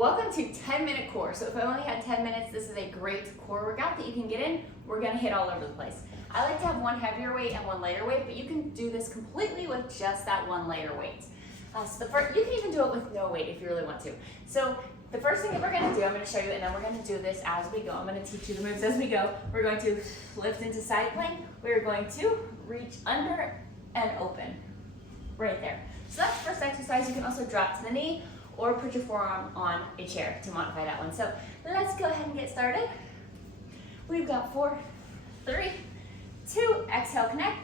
Welcome to 10-minute core. So if I only had 10 minutes, this is a great core workout that you can get in. We're gonna hit all over the place. I like to have one heavier weight and one lighter weight, but you can do this completely with just that one lighter weight. You can even do it with no weight if you really want to. So the first thing that we're gonna do, I'm gonna show you, and then we're gonna do this as we go. I'm gonna teach you the moves as we go. We're going to lift into side plank. We're going to reach under and open, right there. So that's the first exercise. You can also drop to the knee or put your forearm on a chair to modify that one. So let's go ahead and get started. We've got 4, 3, 2, exhale, connect.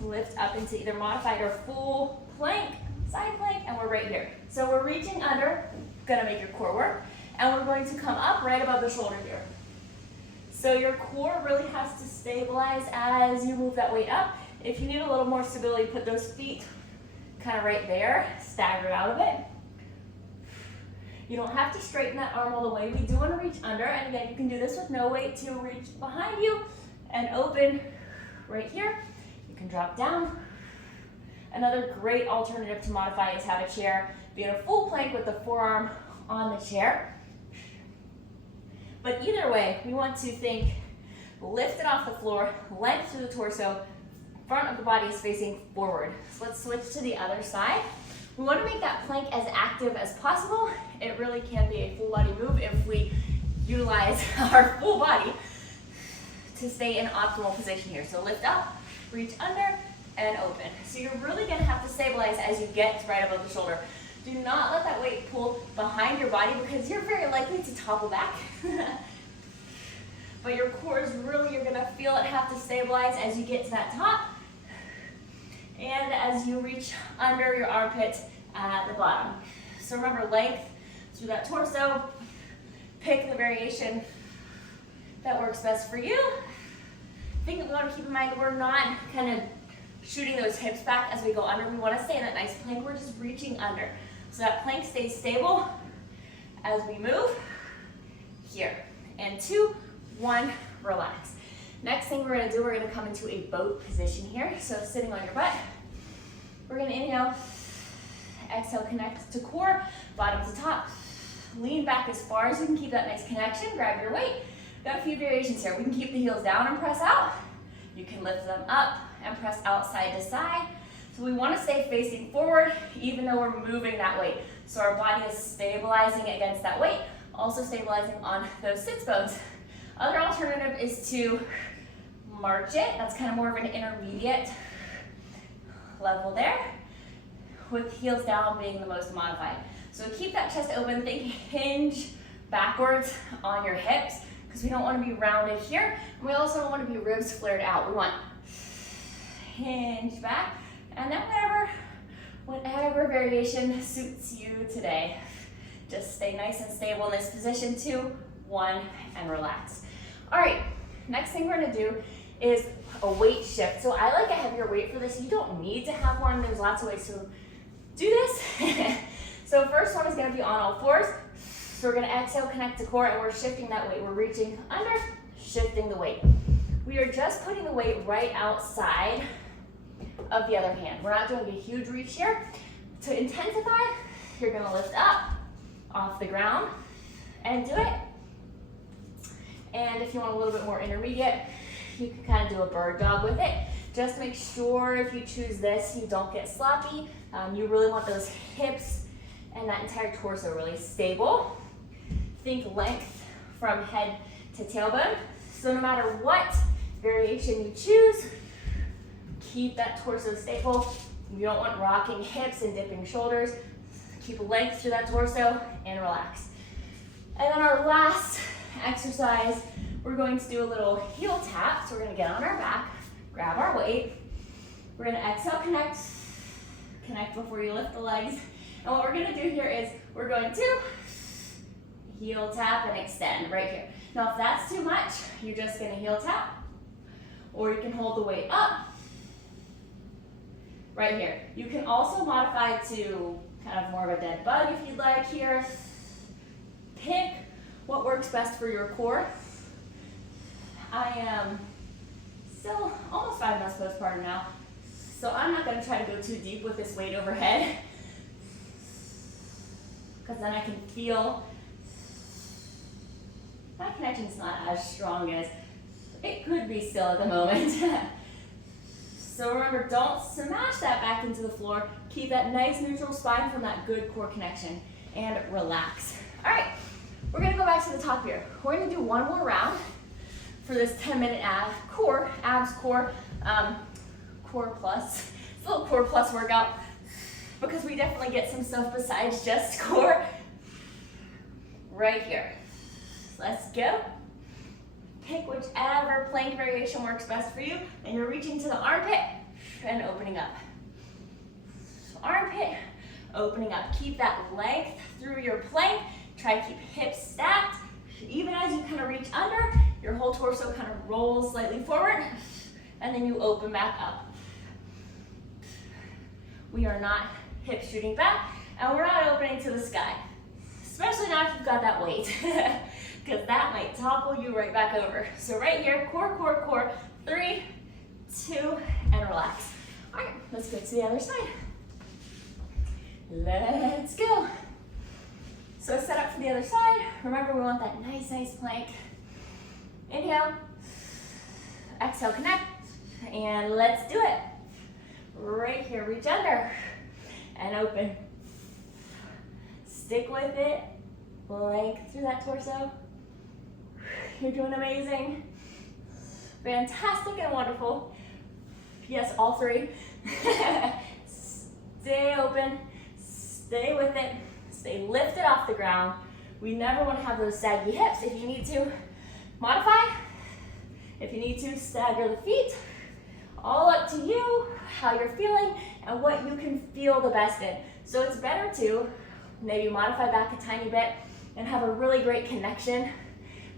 Lift up into either modified or full plank, side plank, and we're right here. So we're reaching under, gonna make your core work, and we're going to come up right above the shoulder here. So your core really has to stabilize as you move that weight up. If you need a little more stability, put those feet kind of right there, stagger out of it. You don't have to straighten that arm all the way. We do want to reach under, and again, you can do this with no weight to reach behind you and open right here. You can drop down. Another great alternative to modify is have a chair, be in a full plank with the forearm on the chair. But either way, we want to think, lift it off the floor, length through the torso, front of the body is facing forward. So let's switch to the other side. We want to make that plank as active as possible. It really can be a full body move if we utilize our full body to stay in optimal position here. So lift up, reach under, and open. So you're really going to have to stabilize as you get right above the shoulder. Do not let that weight pull behind your body because you're very likely to topple back. But your core is really, you're going to feel it have to stabilize as you get to that top. And as you reach under your armpit at the bottom. So remember, length through that torso. Pick the variation that works best for you. Thing that we want to keep in mind, we're not kind of shooting those hips back as we go under. We want to stay in that nice plank. We're just reaching under. So that plank stays stable as we move here. And 2, 1, relax. Next thing we're going to do, we're going to come into a boat position here. So sitting on your butt. We're going to inhale, exhale, connect to core, bottom to top. Lean back as far as you can, keep that nice connection. Grab your weight. Got a few variations here. We can keep the heels down and press out. You can lift them up and press out side to side. So we want to stay facing forward even though we're moving that weight. So our body is stabilizing against that weight, also stabilizing on those sits bones. Other alternative is to march it. That's kind of more of an intermediate level there, with heels down being the most modified. So keep that chest open, think hinge backwards on your hips, because we don't want to be rounded here. And we also don't want to be ribs flared out. We want hinge back, and then whatever variation suits you today. Just stay nice and stable in this position. 2, 1, and relax. All right, next thing we're gonna do is a weight shift. So I like a heavier weight for this. You don't need to have one. There's lots of ways to do this. So first one is gonna be on all fours. So we're gonna exhale, connect to core, and we're shifting that weight. We're reaching under, shifting the weight. We are just putting the weight right outside of the other hand. We're not doing a huge reach here. To intensify, you're gonna lift up off the ground and do it. And if you want a little bit more intermediate, you can kind of do a bird dog with it. Just make sure if you choose this, you don't get sloppy. You really want those hips and that entire torso really stable. Think length from head to tailbone. So no matter what variation you choose, keep that torso stable. You don't want rocking hips and dipping shoulders. Keep length through that torso and relax. And then our last exercise, we're going to do a little heel tap. So we're going to get on our back, grab our weight. We're going to exhale, connect before you lift the legs. And what we're going to do here is we're going to heel tap and extend right here. Now if that's too much, you're just going to heel tap, or you can hold the weight up right here. You can also modify to kind of more of a dead bug if you'd like here. Pick what works best for your core. I am still almost 5 months postpartum now, so I'm not going to try to go too deep with this weight overhead. because then I can feel my connection's not as strong as it could be still at the moment. So remember, don't smash that back into the floor. Keep that nice neutral spine from that good core connection and relax. All right, we're gonna go back to the top here. We're gonna do one more round for this 10-minute abs core plus. It's a little core plus workout because we definitely get some stuff besides just core right here. Let's go. Pick whichever plank variation works best for you, and you're reaching to the armpit and opening up. Armpit, opening up. Keep that length through your plank. Try to keep hips stacked. Even as you kind of reach under, your whole torso kind of rolls slightly forward, and then you open back up. We are not hip shooting back, and we're not opening to the sky, especially not if you've got that weight. Because that might topple you right back over. So right here, core, core, core. 3, 2, and relax. All right, let's go to the other side. Let's go. So set up for the other side. Remember, we want that nice, nice plank. Inhale. Exhale, connect. And let's do it. Right here, reach under. And open. Stick with it. Length through that torso. You're doing amazing. Fantastic and wonderful. Yes, all 3. Stay open. Stay with it. Stay lifted off the ground. We never want to have those saggy hips. If you need to, modify. If you need to, stagger the feet. All up to you, how you're feeling, and what you can feel the best in. So it's better to maybe modify back a tiny bit and have a really great connection.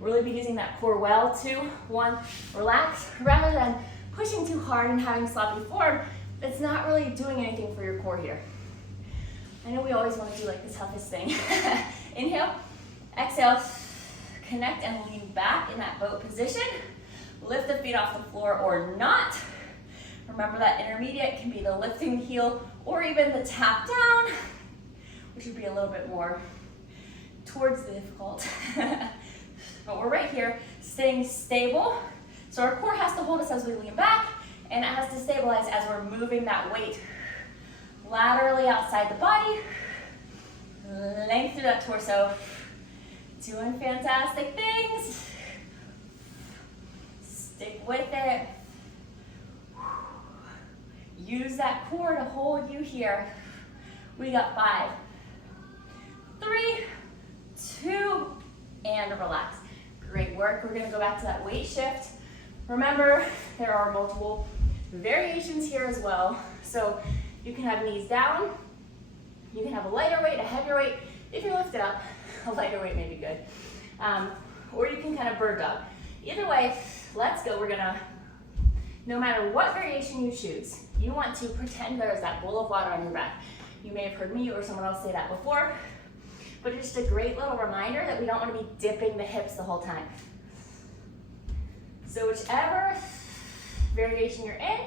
Really be using that core well. 2, 1, relax, rather than pushing too hard and having sloppy form. It's not really doing anything for your core here. I know we always want to do like the toughest thing. Inhale, exhale, connect and lean back in that boat position. Lift the feet off the floor or not. Remember that intermediate can be the lifting heel or even the tap down, which would be a little bit more towards the difficult. But we're right here, staying stable. So our core has to hold us as we lean back, and it has to stabilize as we're moving that weight laterally outside the body. Length through that torso. Doing fantastic things. Stick with it. Use that core to hold you here. We got 5, 3, 2, and relax. Great work. We're gonna go back to that weight shift. Remember, there are multiple variations here as well. So you can have knees down. You can have a lighter weight, a heavier weight. If you lift it up, a lighter weight may be good. Or you can kind of bird dog. Either way, let's go. We're gonna, no matter what variation you choose, you want to pretend there's that bowl of water on your back. You may have heard me or someone else say that before, but it's just a great little reminder that we don't want to be dipping the hips the whole time. So whichever variation you're in,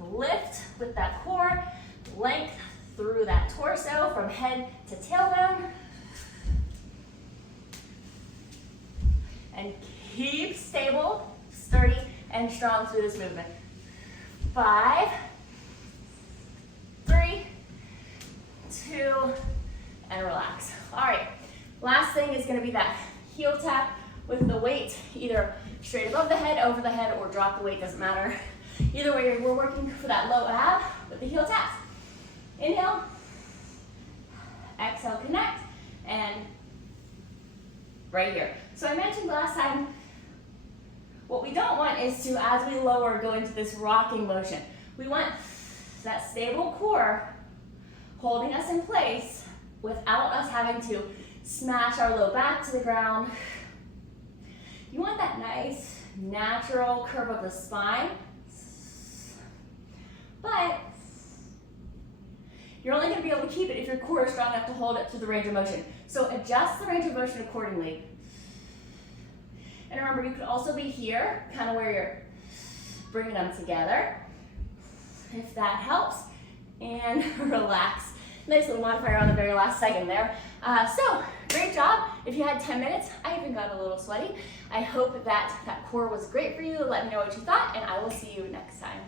lift with that core, length through that torso from head to tailbone. And keep stable, sturdy, and strong through this movement. 5, 3, 2, and relax. All right, last thing is gonna be that heel tap with the weight, either straight above the head, over the head, or drop the weight, doesn't matter. Either way, we're working for that low ab with the heel taps. Inhale, exhale, connect, and right here. So I mentioned last time, what we don't want is to, as we lower, go into this rocking motion. We want that stable core holding us in place without us having to smash our low back to the ground. You want that nice, natural curve of the spine, but you're only going to be able to keep it if your core is strong enough to hold it through the range of motion. So adjust the range of motion accordingly. And remember, you could also be here, kind of where you're bringing them together, if that helps. And relax. Nice little modifier on the very last second there. So, great job. If you had 10 minutes, I even got a little sweaty. I hope that core was great for you. Let me know what you thought, and I will see you next time.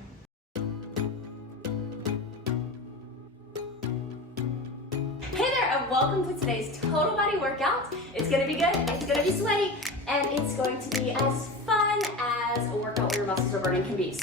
Hey there, and welcome to today's total body workout. It's gonna be good, it's gonna be sweaty, and it's going to be as fun as a workout where your muscles are burning can be.